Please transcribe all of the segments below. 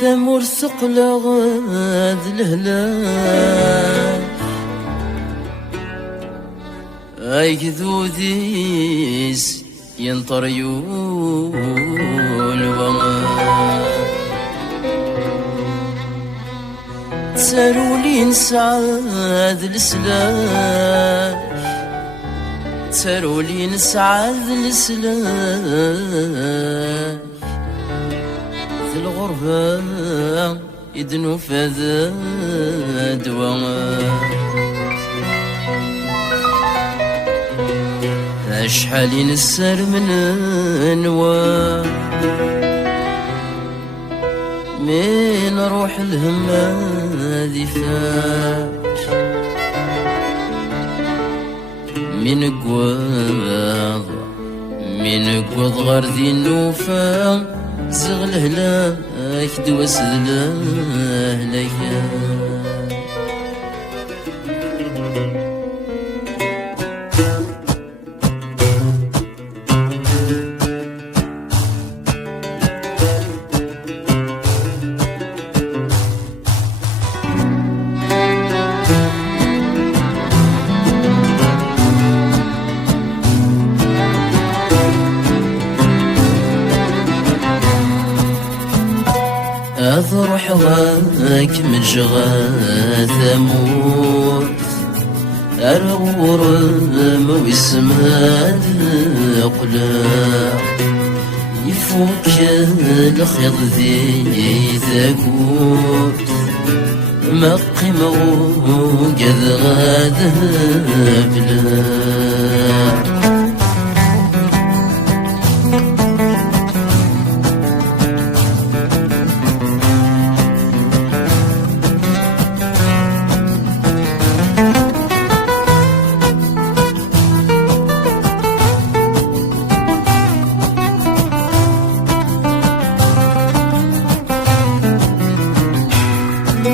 ثمور ثقل غاد الهلال اي كذوديس ينطر يول وما تسارولي نسعد السلاح تسارولي نسعد السلاح في الغربة يدنو فذا دواء أشحال نسر من أنواع من روح الهمة ذي فاش من قواض غير ذي النوفا زغل هلاك دوس هلاك أضرح ضاك من جغاث أموت أرور موسماد قلاع يفوك الخيط ذي ثاكوت ما قيمه قد غاده بلا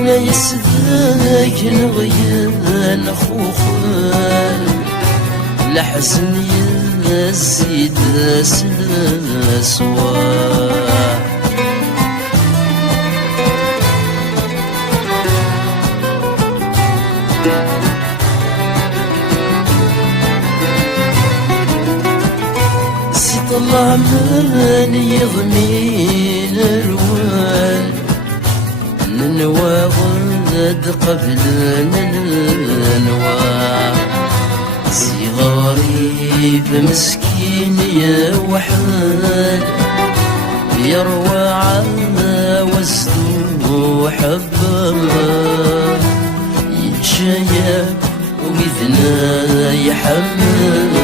لا يسذاك الغيان خوخان لحزن يزيد سلاسوا سيط الله من يضمين الوان النوا غد قبل النوا سي غريب مسكين يا وحال يروى عنا وسطو حبا يتشيب وإذنا يحمل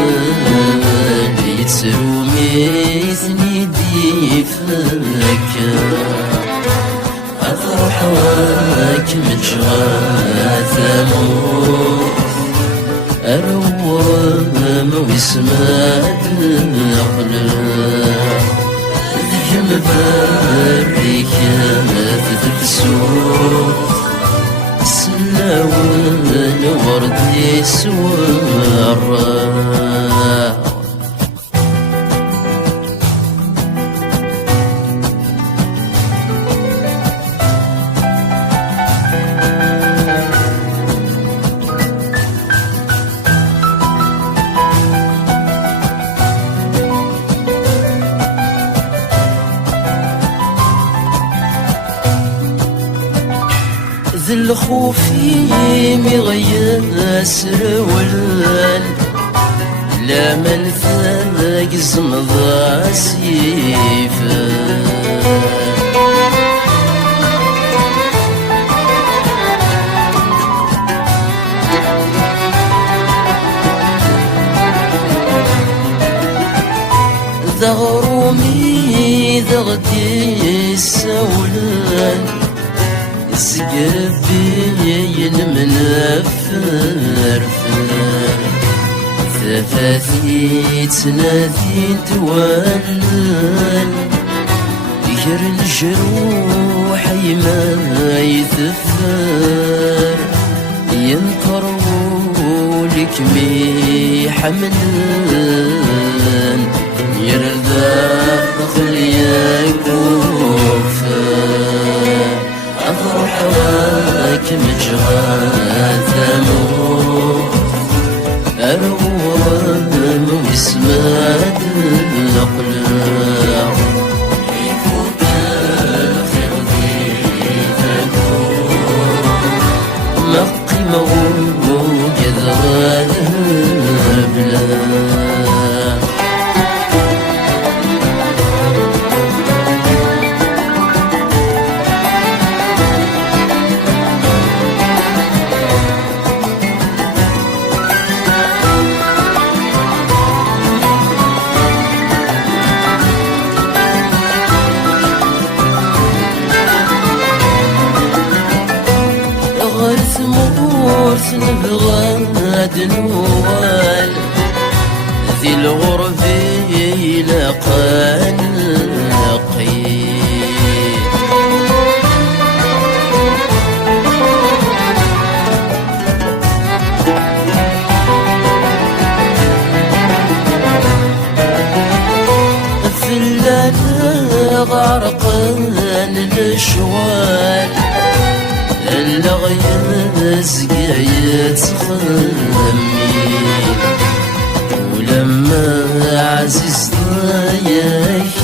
يتسرو مثني ديفك أضرح واك من شغاث أموت أرور موسمات أقلع ذي مباركات تفسوت سلاوان الورد يسوى ذي الخوفي مغياس رولان لا من فاق زمضا سيفان ذا غرومي ذا غدي السولان سقربين من فرفر ثفاثي تنادي توالن يجر الجروح ما يثفر ينطروا لك مي حملان يرضى خليك وفر أروم ويسماد الأقلام يفوت الخير ذيك ما قيمة وقد غالب لا ثمورت نبغى دنوال ذي الغربي لقى نلقي في الليل غرقان الشوال اللغيز قايت خمي ولما عزيز ضايق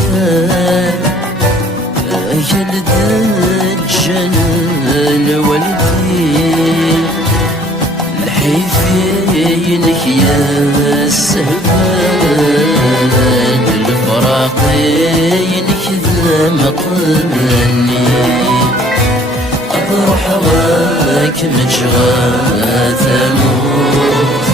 خلد الجنان ولدي الحيفينك يا السهبان الفراقينك ذا مقني روح واك مجغى ثموت